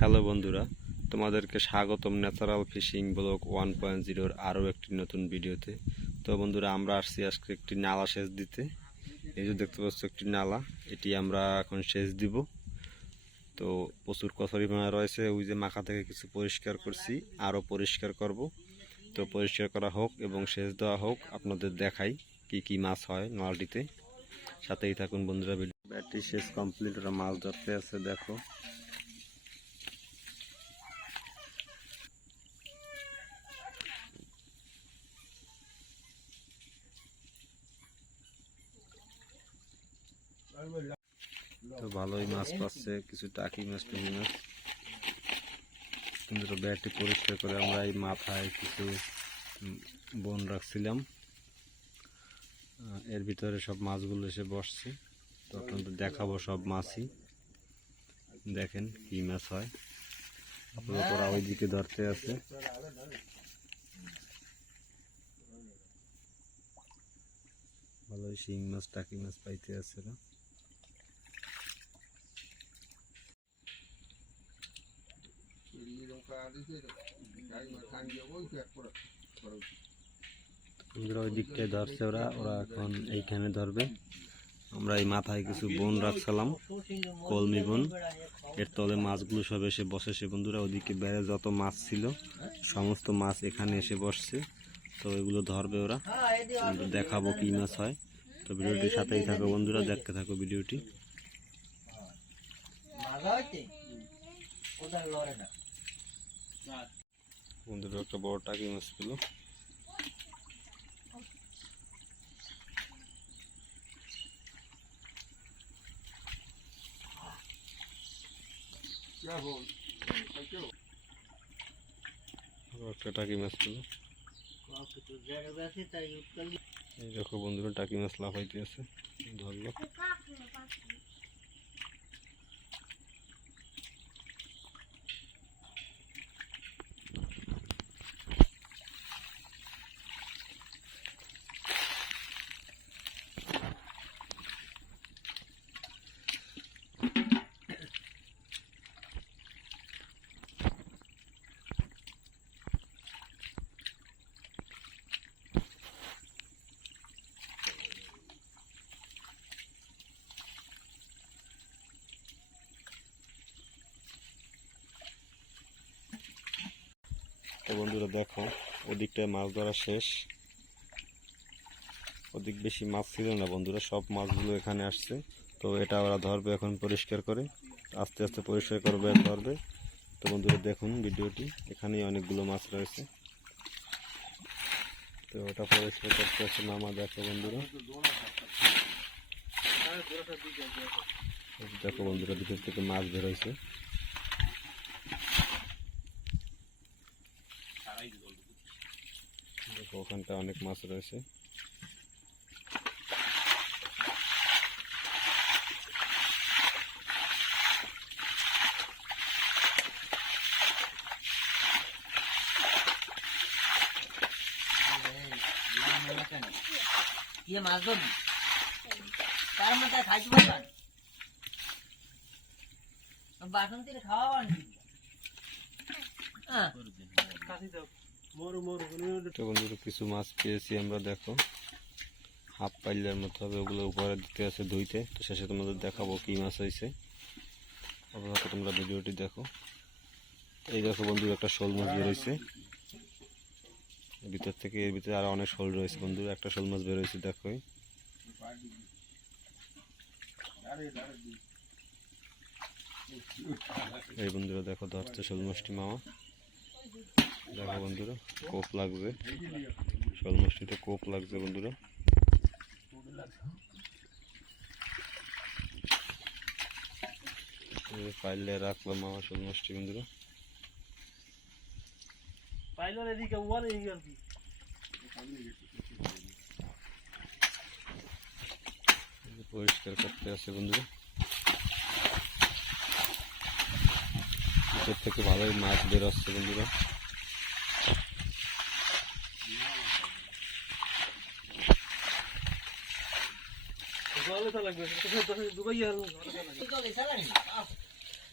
Hello বন্ধুরা, তোমাদেরকে স্বাগতম natural fishing block one point জিরোর আরও একটি নতুন ভিডিওতে। তো বন্ধুরা, আমরা আসছি আজকে একটি নালা সেচ দিতে। এই যে দেখতে পাচ্ছ একটি নালা, এটি আমরা এখন সেচ দিব। তো প্রচুর কচুরি মাছ রয়েছে, ওই যে মাখা থেকে কিছু পরিষ্কার করছি, আরও পরিষ্কার করব। তো পরিষ্কার করা হোক এবং সেচ দেওয়া হোক, আপনাদের দেখাই কি কি মাছ হয় নালটিতে। সাথেই থাকুন বন্ধুরা ব্যাটারি শেষ কমপ্লিট, ওরা মাছ ধরতে আছে, দেখো। তো ভালোই মাছ পাচ্ছে, কিছু টাকি মাছ, টুকি মাছ। কিন্তু ব্যাগটি পরিষ্কার করে আমরা এই মাথায় কিছু বন রাখছিলাম। এর ভিতরে সব মাছগুলো এসে বসছে। তো আপনাদের দেখাবো সব মাছই। দেখেন কি মাছ হয়। আপনারা ওরা ওইদিকে ধরতে আছে। ভালোই শিং মাছ, টাকি মাছ পাইতে আছে না ওই দিকটায় ধরছে ওরা ওরা এখন এইখানে ধরবে। আমরা এই মাথায় কিছু বন রাখছিলাম, কলমি বন। এর তলে মাছগুলো সব এসে বসে সে বন্ধুরা, ওদিকে বেড়ে যত মাছ ছিল, সমস্ত মাছ এখানে এসে বসছে। তো এগুলো ধরবে ওরা। দেখাবো কি মাছ হয়। তো ভিডিওটির সাথেই থাকো বন্ধুরা, দেখতে থাকো ভিডিওটি। বন্ধুরা, একটা বড় টাকি মাছ পেল। একটা টাকি মাছ পেল। এই দেখো বন্ধুরা, টাকি মাছ লাফাইতে আছে। ধরলো। তো বন্ধুরা দেখো, ওদিকটায় মাছ ধরা শেষ। ওদিক বেশি মাছ ছিল না বন্ধুরা, সব মাছগুলো এখানে আসছে। তো এটা ওরা ধরবে এখন পরিষ্কার করে, আস্তে আস্তে পরিষ্কার করবে ধরবে। তো বন্ধুরা দেখুন ভিডিওটি, এখানেই অনেকগুলো মাছ রয়েছে। তো ওটা পরিষ্কার করতে আছে মামা, দেখো বন্ধুরা। দেখো বন্ধুরা, ভিতর থেকে মাছ বেরোয়ছে দেখো ওখানটা অনেক মাছ রয়েছে। ইয়ে ধরবি? তার মধ্যে খাইতে পারবেন বাসন খাওয়া হ্যাঁ। তো বন্ধুরা, কিছু মাছ পেয়েছি আমরা, দেখো। হাফ পাইলার মতো হবে, ওগুলো উপরে দিতে আছে ধুইতে। তো শেষে তোমাদের দেখাবো কি মাছ হয়েছে। আপাতত তোমরা ভিডিওটি দেখো। এই দেখো বন্ধুরা, একটা শোল মাছ বেরোইছে ভিতর থেকে, এর ভিতরে আরও অনেক শোল রয়েছে বন্ধুরা। একটা শোল মাছ বেরোইছে দেখো। এই বন্ধুরা, দেখো ধরছে শোল মাছটি মামা। দেখো বন্ধুরা কোপ লাগবে শোল মাছটিতে কোপ লাগছে বন্ধুরা এই যে পাইলে রাখলাম মামা শোল মাছটি বন্ধুরা পাইলন এদিকে ওয়ালে এই আর কি এই যে পরিষ্কার করতে আছে বন্ধুরা ভিতর থেকে ভালোই মাছ বেরোচ্ছে বন্ধুরা।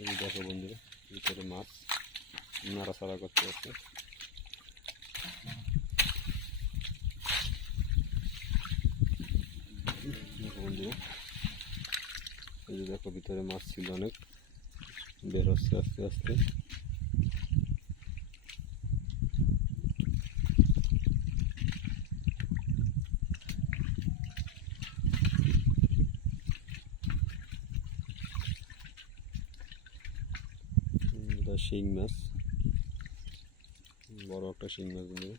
এই দেখো বন্ধুরা ভিতরে মাছ নাড়াচাড়া করতে দেখো বন্ধুরা, এই দেখো ভিতরে মাছ ছিল অনেক। বের হচ্ছে আস্তে আস্তে। শিং মাছ। বড় একটা শিং মাছ বন্ধুরা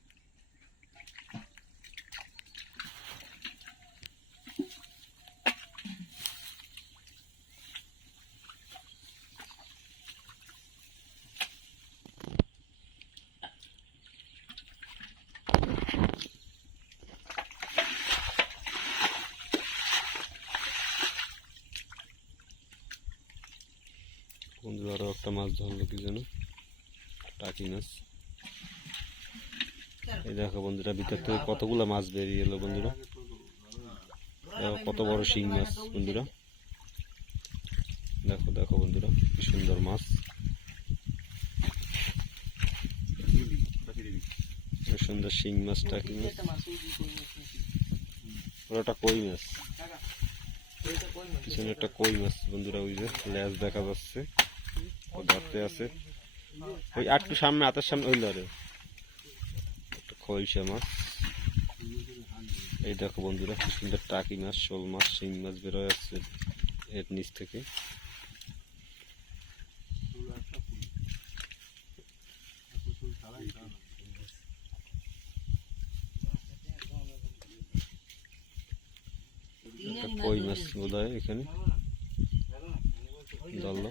বন্ধুরা আরও একটা মাছ ধরলো, কি যেন? টাকি মাছ। এই দেখো বন্ধুরা, ভিতর থেকে কতগুলো মাছ বেরিয়ে এলো বন্ধুরা। কত বড় শিং মাছ বন্ধুরা। দেখো দেখো বন্ধুরা, কি সুন্দর মাছ। সুন্দর শিং মাছ, টাকি মাছ। ওটা কই মাছ? পিছনে একটা কই মাছ বন্ধুরা, ওই যে লেজ দেখা যাচ্ছে। ধরতে আছে। ওই একটু সামনে, হাতের সামনে ওই লড়ে একটা মাছ। এই দেখো বন্ধুরা, কি সুন্দর টাকি মাছ, শোল মাছ, শিং মাছ বেরোয় আসছে এর নিচ থেকে। কই মাছ বোধ হয় এখানে ধরলো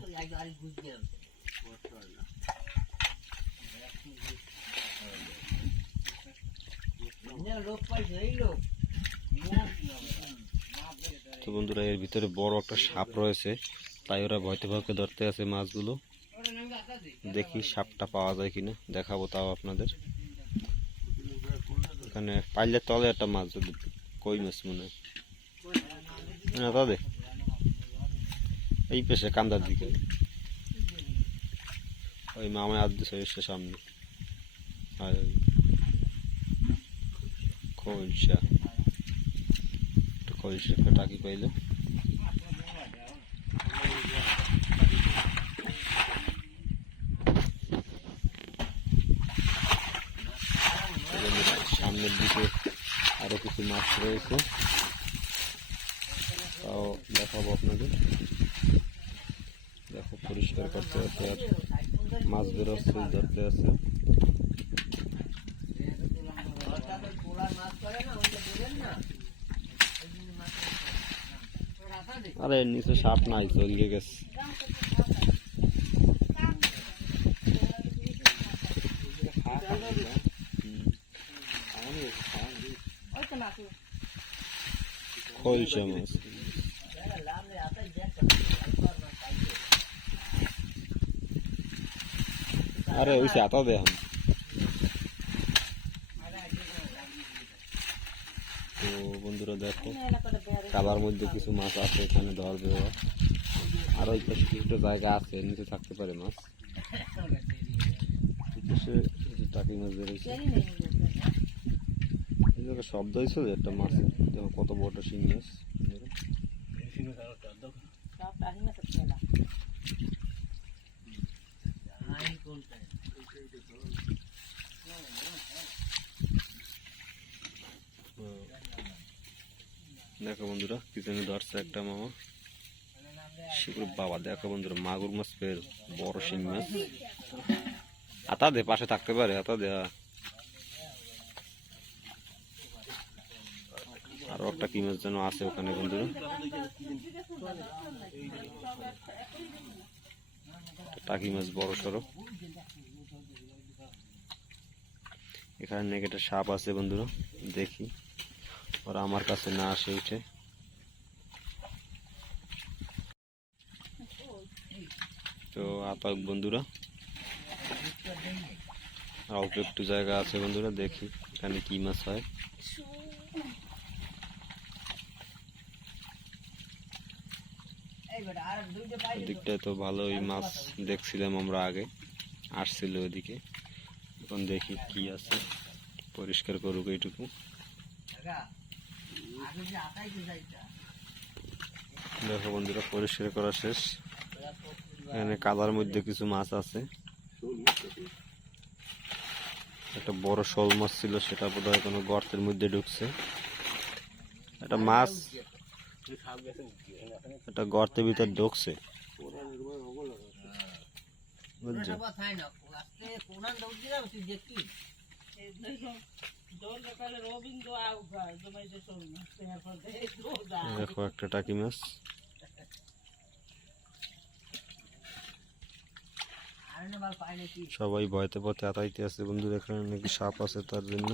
তো বন্ধুরা, এর ভিতরে বড় একটা সাপ রয়েছে। তাই ওরা ভয়তে ভয়কে ধরতে আছে মাছগুলো। দেখি সাপটা পাওয়া যায় কিনা, দেখাবো তাও আপনাদের। এখানে পাইলে তলে একটা মাছ কই মাছ মনে হয়? না এই পেশে কান্দার দিকে। ওই মামায় আদ দিছে এসে সামনে। আর টাকি পাইলো সামনের দিকে আরও কিছু মাছ রয়েছে। তাও দেখাবো আপনাদের। দেখো পরিষ্কার করতে আর মাছ বেরোচ্ছে ধরতে আছে। আরে নিচে সাপ নাই চলিয়ে গেছে। খলসা মাছ? আরে ওই সাতা দে हम তো বন্ধুরা দেখো কালার মধ্যে কিছু মাছ আছে এখানে ধরবে ওরা আর ওই পাশে কিছুটা জায়গা আছে নিচে থাকতে পারে মাছ। টাকি মাছ বেরোচ্ছে শব্দ একটা মাছ। দেখো কত বড় শিং মাছ। দেখো বন্ধুরা পিছনে ধরছে একটা মামা। শিকুর বাবা, দেখো বন্ধুরা, মাগুর মাছ ফের বড় শিং মাছ। আতা দে, পাশে থাকতে পারে আতা দে হ্যাঁ। আরও একটা কি মাছ যেন আছে ওখানে বন্ধুরা। টাকি মাছ বড় সড়ো। এখানে একটা সাপ আছে বন্ধুরা, দেখি। ওরা আমার কাছে না আসে উঠে। তো আপাক বন্ধুরা, অল্প একটু জায়গা আছে বন্ধুরা, দেখি এখানে কি মাছ হয়। পাইলে তো। ভালোই মাছ দেখছিলাম আমরা আগে। আসছিল ওদিকে। এখন দেখি কি আছে। পরিষ্কার করুক এইটুকু। দেখো বন্ধুরা, পরিষ্কার করা শেষ। এখানে কাদার মধ্যে কিছু মাছ আছে। একটা বড় শোল মাছ ছিল, সেটা বোধহয় কোনো গর্তের মধ্যে ঢুকছে। একটা মাছ একটা গর্তের ভিতর ঢুকছে। দেখো একটা টাকি মাছ? সবাই ভয়তে পথে আতাইতে আছে বন্ধু এখানে নাকি সাপ আছে তার জন্য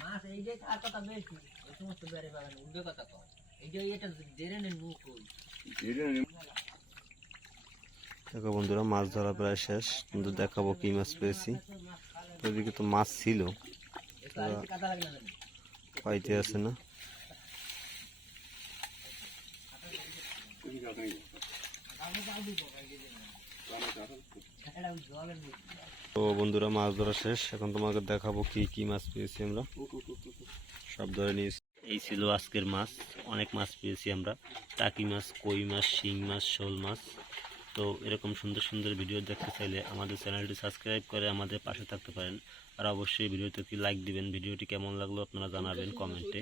মাছ এই যে কথা বেশি, সমস্ত বেড়ে বাগানে কথা কয়। দেখো বন্ধুরা মাছ ধরা প্রায় শেষ। কিন্তু দেখাবো কি মাছ পেয়েছি। ওদিকে তো মাছ ছিল? পাইতে আছে না। তো বন্ধুরা মাছ ধরা শেষ। এখন তোমাকে দেখাবো কি কি মাছ পেয়েছি আমরা। সব ধরে নিয়েছি। এই ছিল আজকের মাছ। অনেক মাছ পেয়েছি আমরা। টাকি মাছ, কই মাছ, শিং মাছ, শোল মাছ। তো এরকম সুন্দর সুন্দর ভিডিও দেখতে চাইলে আমাদের চ্যানেলটি সাবস্ক্রাইব করে আমাদের পাশে থাকতে পারেন। আর অবশ্যই ভিডিওতে একটি লাইক দিবেন। ভিডিওটি কেমন লাগল আপনারা জানাবেন কমেন্টে।